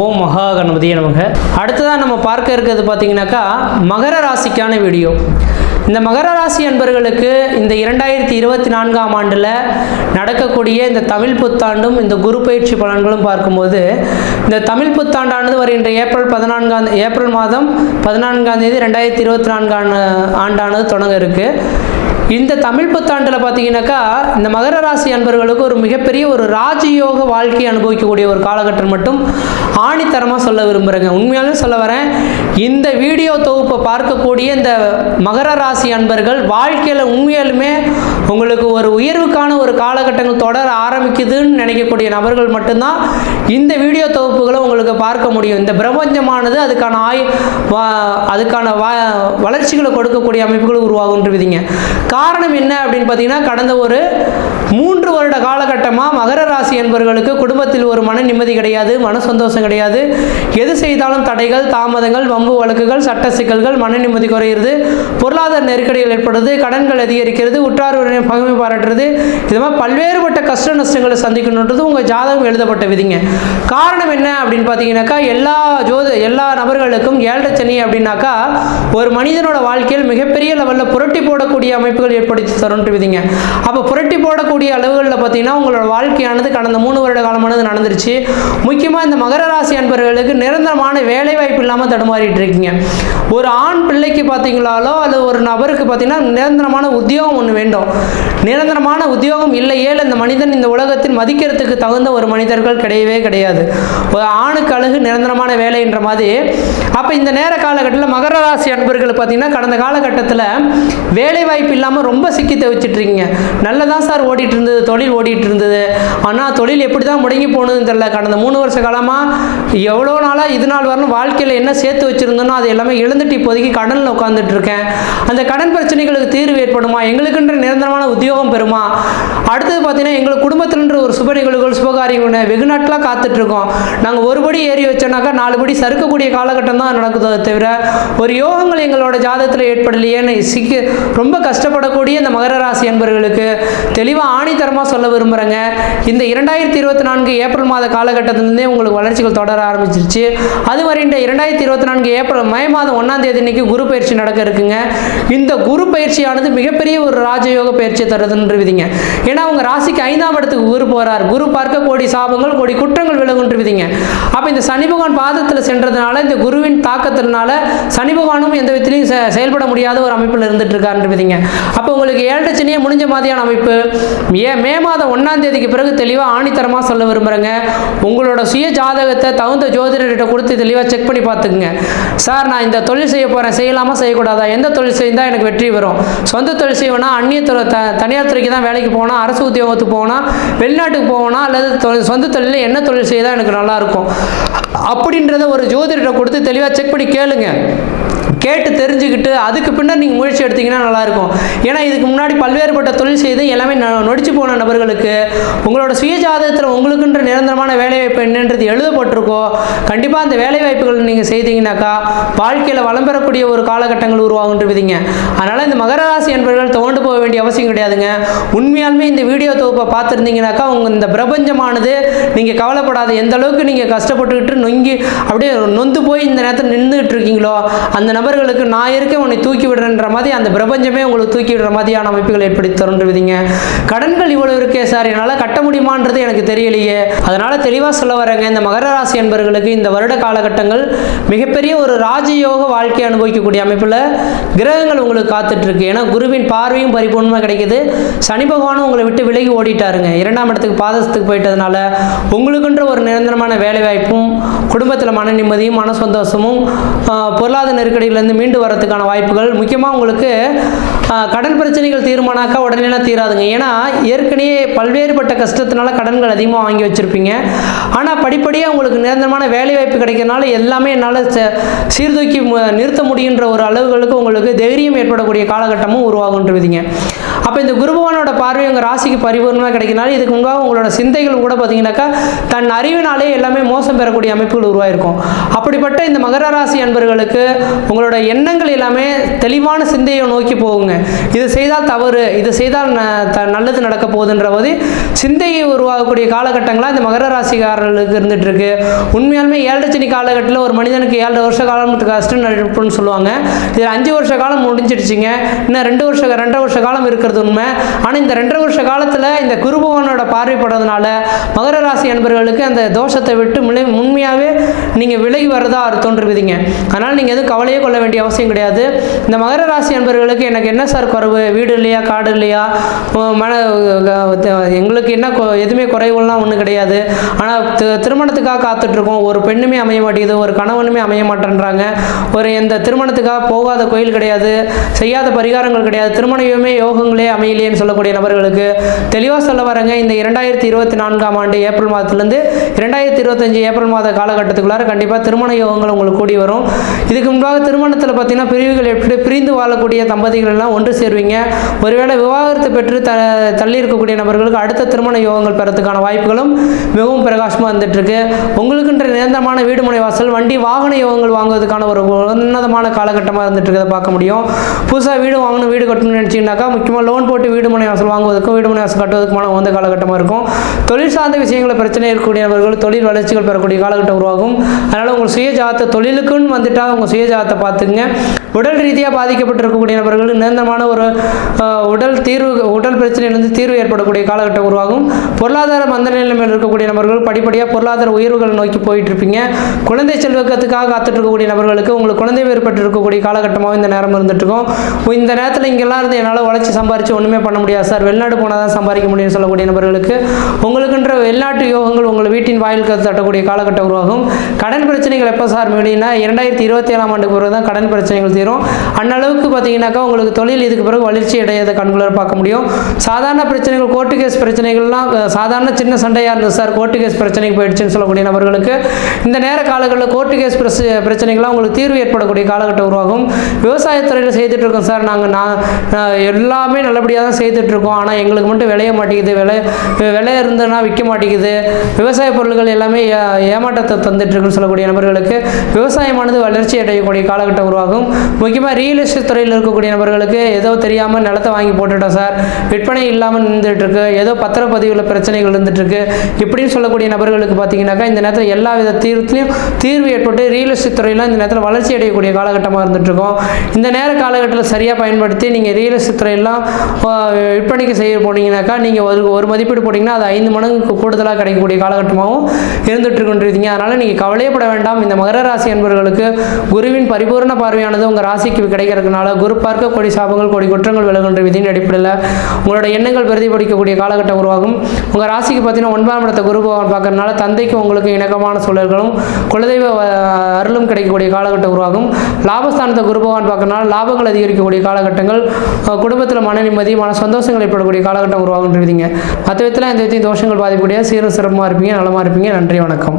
ஓம் மகா கணபதியே நமக. அடுத்ததாக நம்ம பார்க்க இருக்கிறது பார்த்தீங்கன்னாக்கா மகர ராசிக்கான வீடியோ. இந்த மகர ராசி அன்பர்களுக்கு இந்த இரண்டாயிரத்தி இருபத்தி நான்காம் ஆண்டில் நடக்கக்கூடிய இந்த தமிழ் புத்தாண்டும் இந்த குரு பயிற்சி பலன்களும் பார்க்கும்போது இந்த தமிழ் புத்தாண்டானது வருகின்ற ஏப்ரல் பதினான்காம் ஏப்ரல் மாதம் பதினான்காம் தேதி ரெண்டாயிரத்தி இருபத்தி நான்காம் ஆண்டானது தொடங்க இருக்குது இந்த தமிழ் புத்தாண்டில் பார்த்தீங்கன்னாக்கா இந்த மகர ராசி அன்பர்களுக்கு ஒரு மிகப்பெரிய ஒரு ராஜயோக வாழ்க்கையை அனுபவிக்கக்கூடிய ஒரு காலகட்டம் மட்டும் ஆணித்தரமாக சொல்ல விரும்புகிறேங்க உண்மையாலும் சொல்ல வரேன். இந்த வீடியோ தொகுப்பை பார்க்கக்கூடிய இந்த மகர ராசி அன்பர்கள் வாழ்க்கையில் உண்மையாலுமே உங்களுக்கு ஒரு உயர்வுக்கான ஒரு காலகட்டங்கள் தொடர ஆரம்பிக்குதுன்னு நினைக்கக்கூடிய நபர்கள் மட்டும்தான் இந்த வீடியோ தொகுப்புகளை உங்களுக்கு பார்க்க முடியும். இந்த பிரபஞ்சமானது அதுக்கான ஆய் வா- அதுக்கான வா வளர்ச்சிகளை கொடுக்கக்கூடிய அமைப்புகள் உருவாகுன்றவிதிங்க காரணம் என்ன அப்படின்னு பார்த்தீங்கன்னா கடந்த ஒரு மூன்று வருட காலகட்டமாக மகர ராசி என்பவர்களுக்கு குடும்பத்தில் ஒரு மன நிம்மதி கிடையாது மன சந்தோஷம் கிடையாது. எது செய்தாலும் தடைகள் தாமதங்கள் வம்பு வழக்குகள் சட்ட சிக்கல்கள் மன நிம்மதி குறையிறது. பொருளாதார நெருக்கடிகள் ஏற்படுது கடன்கள் அதிகரிக்கிறது உற்றார் பகுமை பாராட்டுறது. இது மாதிரி பல்வேறுபட்ட கஷ்ட நஷ்டங்களை சந்திக்கணுன்றது உங்கள் ஜாதகம் எழுதப்பட்ட விதிங்க. காரணம் என்ன அப்படின்னு பார்த்தீங்கன்னாக்கா எல்லா ஜோத எல்லா நபர்களுக்கும் ஏழரை சனி அப்படின்னாக்கா ஒரு மனிதனோட வாழ்க்கையில் மிகப்பெரிய லெவலில் புரட்டி போடக்கூடிய அமைப்புகள் ஏற்படுத்தி தரும்ன்ற விதிங்க. அப்போ புரட்டி போடக்கூடிய அளவுகளில் பார்த்தீங்கன்னா உங்களோட வாழ்க்கையானது கடந்த மூணு வருட காலமானது நடந்துருச்சு. முக்கியமாக இந்த மகர ராசி அன்பர்களுக்கு நிரந்தரமான வேலை வாய்ப்பு இல்லாமல் தடுமாறிட்டு இருக்கீங்க. ஒரு ஆண் பிள்ளைக்கு பார்த்தீங்களாலோ அல்லது ஒரு நபருக்கு பார்த்தீங்கன்னா நிரந்தரமான உத்தியோகம் ஒன்று வேண்டும். நிரந்தரமான உத்தியோகம் இல்லையே இந்த மனிதன் இந்த உலகத்தில் மதிக்கிறதுக்கு தகுந்த ஒரு மனிதர்கள் கிடையவே கிடையாது. ஒரு ஆணுக்கு அழகு நிரந்தரமான வேலைன்ற மாதிரி. அப்போ இந்த நேர காலகட்டத்தில் மகர ராசி அன்பர்கள் பார்த்தீங்கன்னா கடந்த காலகட்டத்தில் வேலை வாய்ப்பு இல்லாமல் ரொம்ப சிக்கி தவிச்சிட்ருக்கீங்க நல்லதான் சார் ஓடி ஓடிட்டு இருந்தது தொழில் ஓடிட்டு இருந்தது ஆனால் தொழில் எப்படி தான் முடங்கி போனதுன்னு தெரில கடந்த மூணு வருஷ காலமாக எவ்வளோ நாளாக இது நாள் வரணும் வாழ்க்கையில் என்ன சேர்த்து வச்சுருந்தோனோ அது எல்லாமே இழந்துட்டு இப்போதைக்கு கடனில் உட்காந்துட்டு இருக்கேன் அந்த கடன் பிரச்சனைகளுக்கு தீர்வு ஏற்படுமா? எங்களுக்குன்ற நிரந்தரமான உத்தியோகம் பெறுமா? அடுத்தது பார்த்தீங்கன்னா எங்களுக்கு குடும்பத்திலன்ற ஒரு சுப நிகழ்வுகள் சுபகாரியங்கள் வெகு நாட்களாக காத்துட்டு இருக்கோம் நாங்கள் ஒரு படி ஏறி வச்சோனாக்கா நாலு படி சறுக்கக்கூடிய காலகட்டம் தான் நடக்குதோ தவிர ஒரு யோகங்கள் எங்களோட ஜாதகத்தில் ஏற்படலையேன்னு சிக்க ரொம்ப கஷ்டப்படக்கூடிய இந்த மகர ராசி என்பவர்களுக்கு தெளிவாக ஆணித்தரமாக சொல்ல விரும்புகிறேங்க இந்த இரண்டாயிரத்தி இருபத்தி நான்கு ஏப்ரல் மாத காலகட்டத்திலேருந்தே உங்களுக்கு வளர்ச்சிகள் தொடர ஆரம்பிச்சிருச்சு. அது வரை இந்த இரண்டாயிரத்தி இருபத்தி நான்கு ஏப்ரல் மே மாதம் ஒன்றாம் தேதி இன்னைக்கு குரு பயிற்சி நடக்க இருக்குங்க. இந்த குரு பயிற்சியானது மிகப்பெரிய ஒரு ராஜயோக பயிற்சியை தருதுன்ற விதிங்க ஏன்னா உங்கள் ராசிக்கு ஐந்தாம் இடத்துக்கு குரு போறார். குரு பார்க்க கோடி சாபங்கள் கோடி குற்றங்கள் விலகுன்ற விதிங்க அப்போ இந்த சனி பகவான் பாதத்தில் சென்றதுனால இந்த குருவின் தாக்கத்தினால சனி பகவானும் எந்த விதத்திலையும் செ- செயல்பட முடியாத ஒரு அமைப்பில் இருந்துட்டு இருக்காருன்ற விதிங்க அப்போ உங்களுக்கு ஏழரை முடிஞ்ச மாதிரியான அமைப்பு. ஏ மே மாதம் ஒன்றாம் தேதிக்கு பிறகு தெளிவாக ஆணித்தரமாக சொல்ல விரும்புகிறேங்க உங்களோட சுய ஜாதகத்தை தகுந்த ஜோதிடர்கிட்ட கொடுத்து தெளிவாக செக் பண்ணி பார்த்துக்குங்க. சார் நான் இந்த தொழில் செய்ய போகிறேன் செய்யலாமா செய்யக்கூடாதா? எந்த தொழில் செய்தால் எனக்கு வெற்றி வரும். சொந்த தொழில் செய்வேனா அந்நிய துறை த தனியார் துறைக்கு தான் வேலைக்கு போகணும். அரசு உத்தியோகத்துக்கு போனால் வெளிநாட்டுக்கு போகணும். அல்லது தொ- சொந்த தொழிலில் என்ன தொழில் செய்தால் எனக்கு நல்லாயிருக்கும் அப்படின்றத ஒரு ஜோதிடர்கிட்ட கொடுத்து தெளிவாக செக் பண்ணி கேளுங்க. கேட்டு தெரிஞ்சுக்கிட்டு அதுக்கு பின்னர் நீங்கள் முயற்சி எடுத்தீங்கன்னா நல்லாயிருக்கும். ஏன்னா இதுக்கு முன்னாடி பல்வேறுபட்ட தொழில் செய்து எல்லாமே நொடிச்சு போன நபர்களுக்கு உங்களோட சுய ஜாதகத்தில் உங்களுக்குன்ற நிரந்தரமான வேலைவாய்ப்பு என்னன்றது எழுதப்பட்டிருக்கோ கண்டிப்பாக அந்த வேலைவாய்ப்புகள் நீங்கள் செய்தீங்கன்னாக்கா வாழ்க்கையில் வளம் பெறக்கூடிய ஒரு காலகட்டங்கள் உருவாகுன்ற விதிங்க அதனால் இந்த மகர ராசி என்பவர்கள் தோண்டு போக வேண்டிய அவசியம் கிடையாதுங்க. உண்மையாலுமே இந்த வீடியோ தொகுப்பை பார்த்துருந்தீங்கன்னாக்கா உங்கள் இந்த பிரபஞ்சமானது நீங்கள் கவலைப்படாத எந்த அளவுக்கு நீங்கள் கஷ்டப்பட்டுக்கிட்டு நொங்கி அப்படியே நொந்து போய் இந்த நேரத்தில் நின்றுட்டு இருக்கீங்களோ அந்த நபர் நண்பர்களுக்கு நான் இருக்க உன்னை தூக்கி விடுறன்ற மாதிரி அந்த பிரபஞ்சமே உங்களுக்கு தூக்கி விடுற மாதிரியான அமைப்புகள் ஏற்படுத்தி தருன்ற கடன்கள் இவ்வளவு இருக்கே சார் என்னால் கட்ட முடியுமான்றது எனக்கு தெரியலையே. அதனால தெளிவாக சொல்ல வரேங்க இந்த மகர ராசி என்பவர்களுக்கு இந்த வருட காலகட்டங்கள் மிகப்பெரிய ஒரு ராஜயோக வாழ்க்கை அனுபவிக்கக்கூடிய அமைப்பில் கிரகங்கள் உங்களுக்கு காத்துட்டு இருக்கு ஏன்னா குருவின் பார்வையும் பரிபூர்ணமாக கிடைக்குது. சனி பகவானும் உங்களை விட்டு விலகி ஓடிட்டாருங்க. இரண்டாம் இடத்துக்கு பாதத்துக்கு போயிட்டதுனால உங்களுக்குன்ற ஒரு நிரந்தரமான வேலை வாய்ப்பும் குடும்பத்தில் மன நிம்மதியும் மன சந்தோஷமும் பொருளாதார நெருக்கடியில் நெருக்கடியிலேருந்து மீண்டு வரதுக்கான வாய்ப்புகள் முக்கியமாக உங்களுக்கு கடன் பிரச்சனைகள் தீர்மானாக்கா உடனேலாம் தீராதுங்க. ஏன்னா ஏற்கனவே பல்வேறுபட்ட கஷ்டத்தினால கடன்கள் அதிகமாக வாங்கி வச்சுருப்பீங்க. ஆனால் படிப்படியாக உங்களுக்கு நிரந்தரமான வேலை வாய்ப்பு கிடைக்கிறனால எல்லாமே என்னால் ச- சீர்தூக்கி நிறுத்த முடியுன்ற ஒரு அளவுகளுக்கு உங்களுக்கு தைரியம் ஏற்படக்கூடிய காலகட்டமும் உருவாகுன்றவிதிங்க அப்போ இந்த குருபவனோட பார்வை உங்கள் ராசிக்கு பரிபூர்ணமாக கிடைக்கிறனால இதுக்கு முன்பாக உங்களோட சிந்தைகள் கூட பார்த்தீங்கன்னாக்கா தன் அறிவினாலே எல்லாமே மோசம் பெறக்கூடிய அமைப்புகள் உருவாயிருக்கும். அப்படிப்பட்ட இந்த மகர ராசி அன்பர்களுக்கு உங்களோட எண்ணங்கள் எல்லாமே தெளிவான சிந்தையை நோக்கி போகுங்க. இது செய்தால் தவறு இது செய்தால் நல்லது நடக்க போகுதுன்ற போது சிந்தையை உருவாகக்கூடிய காலகட்டங்களாக இந்த மகர ராசிக்காரர்களுக்கு இருந்துட்டு இருக்கு உண்மையாலுமே ஏழரை சனி காலகட்டத்தில் ஒரு மனிதனுக்கு ஏழரை வருஷ காலம் கஷ்டம் நடிப்புன்னு சொல்லுவாங்க. இதில் அஞ்சு வருஷ காலம் முடிஞ்சிடுச்சிங்க. இன்னும் ரெண்டு வருஷம் ரெண்டரை வருஷ காலம் இருக்கிறது உண்மை. ஆனால் இந்த ரெண்டரை வருஷ காலத்தில் இந்த குருபவனோட பார்வைப்படுறதுனால மகர ராசி அன்பர்களுக்கு அந்த தோஷத்தை விட்டு முழு உண்மையாகவே நீங்கள் விலகி வரதா தோன்றுவீங்க அதனால் நீங்கள் எதுவும் கவலையே கொள்ள வேண்டிய அவசியம் கிடையாது. இந்த மகர ராசி அன்பர்களுக்கு எனக்கு என்ன சார் குறைவு? வீடு இல்லையா? காடு இல்லையா? மன எங்களுக்கு எங்களுக்கு என்ன எதுவுமே குறைவுலாம் ஒன்றும் கிடையாது. ஆனால் திருமணத்துக்காக காத்துட்ருக்கோம். ஒரு பெண்ணுமே அமைய மாட்டேங்குது ஒரு கணவனுமே அமைய மாட்டேன்றாங்க. ஒரு எந்த திருமணத்துக்காக போகாத கோயில் கிடையாது செய்யாத பரிகாரங்கள் கிடையாது திருமணமே யோகங்களே அமையலையேன்னு சொல்லக்கூடிய நபர்களுக்கு தெளிவாக சொல்ல வரங்க. இந்த இரண்டாயிரத்தி இருபத்தி நான்காம் ஆண்டு ஏப்ரல் மாதத்துலேருந்து இரண்டாயிரத்தி இருபத்தஞ்சு ஏப்ரல் மாத காலகட்டத்துக்குள்ளார கண்டிப்பாக திருமண யோகங்கள் உங்களுக்கு கூடி வரும். இதுக்கு முன்பாக திருமணத்தில் பார்த்தீங்கன்னா பிரிவுகள் எப்படி பிரிந்து வாழக்கூடிய தம்பதிகள் எல்லாம் ஒன்று சேருவீங்க. ஒருவேளை விவாகரத்து பெற்று த தள்ளி இருக்கக்கூடிய நபர்களுக்கு அடுத்த திருமண யோகங்கள் பெறத்துக்கான வாய்ப்புகளும் மிகவும் பிரகாசமாக வந்துட்டு உங்களுக்குன்ற நிரந்தரமான வீடு முனை வாசல் வண்டி வாகன யோகங்கள் வாங்குவதற்கான ஒரு உன்னதமான காலகட்டமாக இருந்துட்டு இருக்கிறத பார்க்க முடியும். புதுசாக வீடு வாங்கணும் வீடு கட்டணும்னு நினச்சிங்கனாக்கா முக்கியமாக லோன் போட்டு வீடு முனை வாசல் வாங்குவதற்கும் வீடு முனை வாசல் கட்டுவதற்குமான உகந்த காலகட்டமாக இருக்கும். தொழில் சார்ந்த விஷயங்களை பிரச்சனை இருக்கக்கூடியவர்கள் தொழில் வளர்ச்சிகள் பெறக்கூடிய காலகட்டம் உருவாகும். அதனால் உங்கள் சுய ஜாதத்தை தொழிலுக்குன்னு வந்துட்டால் உங்கள் சுய ஜாதத்தை பார்த்துங்க உடல் ரீதியாக பாதிக்கப்பட்டிருக்கக்கூடிய நபர்களுக்கு நிரந்தரமான ஒரு உடல் தீர்வு உடல் பிரச்சனையிலிருந்து தீர்வு ஏற்படக்கூடிய காலகட்டம் உருவாகும். பொருளாதார மந்த நிலைமையில் இருக்கக்கூடிய நபர்கள் படிப்படியாக பொருளாதார உயர்வுகளை நோக்கி போயிட்டு இருப்பீங்க குழந்தை செல்வக்கத்துக்காக காத்துட்டு இருக்கக்கூடிய நபர்களுக்கு உங்களுக்கு குழந்தை வேறுபட்டு இருக்கக்கூடிய காலகட்டமாக இந்த நேரம் இருந்துட்டு இருக்கும் இந்த நேரத்தில் இங்கெல்லாம் இருந்து என்னால் உழைச்சி சம்பாரிச்சு ஒன்றுமே பண்ண முடியாது சார். வெளிநாடு போனால் தான் சம்பாதிக்க முடியும்னு சொல்லக்கூடிய நபர்களுக்கு உங்களுக்குன்ற வெளிநாட்டு யோகங்கள் உங்கள் வீட்டின் வாயில் தட்டக்கூடிய காலகட்டம் உருவாகும். கடன் பிரச்சனைகள் எப்போ சார் முடியும்னா இரண்டாயிரத்தி இருபத்தி ஏழாம் ஆண்டுக்கு பிறகு தான் கடன் பிரச்சனைகள் தீரும். அன்னளவுக்கு பார்த்தீங்கன்னாக்கா உங்களுக்கு தொழில் இதுக்கு பிறகு வளர்ச்சி அடையாத கண்குளர் பார்க்க முடியும். சாதாரண பிரச்சனைகள் கோர்ட்டு கேஸ் பிரச்சனைகள்லாம் சாதாரண சின்ன சண்டையாக இருந்தது சார். கோர்ட்டு கேஸ் பிரச்சனைக்கு போயிடுச்சுன்னு சொல்லக்கூடிய நபர்களுக்கு இந்த நேர காலங்களில் கோர்ட்டு கேஸ் பிரச்சனைகள்லாம் உங்களுக்கு தீர்வு ஏற்படக்கூடிய காலகட்டம் உருவாகும். விவசாயத்துறையில் செய்துட்டு இருக்கோம் சார். நாங்கள் நான் எல்லாமே நல்லபடியாக தான் செய்துட்டு இருக்கோம். ஆனால் எங்களுக்கு மட்டும் விளைய மாட்டேங்குது. விலை விலை இருந்ததுன்னா விற்க மாட்டேங்குது. விவசாய பொருட்கள் எல்லாமே ஏமாற்றத்தை தந்துட்டுருக்குன்னு சொல்லக்கூடிய நபர்களுக்கு விவசாயமானது வளர்ச்சி அடையக்கூடிய காலகட்டம் உருவாகும். முக்கியமாக ரியல் எஸ்டேட் துறையில் இருக்கக்கூடிய நபர்களுக்கு ஏதோ தெரியாமல் நிலத்தை வாங்கி போட்டுட்டோம் சார். விற்பனை இல்லாமல் நின்றுட்டு இருக்கு. ஏதோ பத்திரப்பதிவில் பிரச்சனைகள் இருந்துட்டு இருக்கு இப்படின்னு சொல்லக்கூடிய நபர்களுக்கு பார்த்தீங்கன்னாக்கா இந்த நேரத்தில் எல்லா வித தீர்வுலையும் தீர்வு ஏற்பட்டு ரியல் எஸ்டேட் துறையில் இந்த நேரத்தில் வளர்ச்சி அடையக்கூடிய காலகட்டமாக இருந்துட்டுருக்கோம். இந்த நேர காலகட்டத்தில் சரியாக பயன்படுத்தி நீங்கள் ரியல் எஸ்டேட் துறையெல்லாம் விற்பனைக்கு செய்ய போனீங்கன்னாக்கா நீங்கள் ஒரு ஒரு மதிப்பீடு போட்டிங்கன்னா அது ஐந்து மடங்குக்கு கூடுதலாக கிடைக்கக்கூடிய காலகட்டமாகவும் இருந்துட்டு இருக்கின்றீங்க அதனால் நீங்கள் கவலையப்பட வேண்டாம். இந்த மகர ராசி என்பவர்களுக்கு குருவின் பரிபூர்ண பார்வையானது உங்கள் ராசிக்கு கிடைக்கிறதுனால குரு பார்க்க கோடி சாபங்கள் கோடி குற்றங்கள் விலகுன்ற விதியின் அடிப்படையில் உங்களோட எண்ணங்கள் பிரதிபலிக்கக்கூடிய காலகட்டம் உருவாகும். உங்கள் ராசிக்கு பார்த்தீங்கன்னா ஒன்பதாம் இடத்த குரு பகவான் பார்க்கறதுனால தந்தைக்கு உங்களுக்கு இணக்கமான சூழல்களும் குலதெய்வ அருளும் கிடைக்கக்கூடிய காலகட்டம் உருவாகும். லாபஸ்தானத்தை குரு பகவான் பார்க்கறதுனால லாபங்கள் அதிகரிக்கக்கூடிய காலகட்டங்கள் குடும்பத்தில் மன நிம்மதி மன சந்தோஷங்கள் ஏற்படக்கூடிய காலகட்டம் உருவாகுன்றீங்க மற்ற விதத்தில் இந்த விதத்தையும் தோஷங்கள் பாதிக்கக்கூடிய சீரும் சிறப்பாக இருப்பீங்க நலமாக இருப்பீங்க. நன்றி வணக்கம்.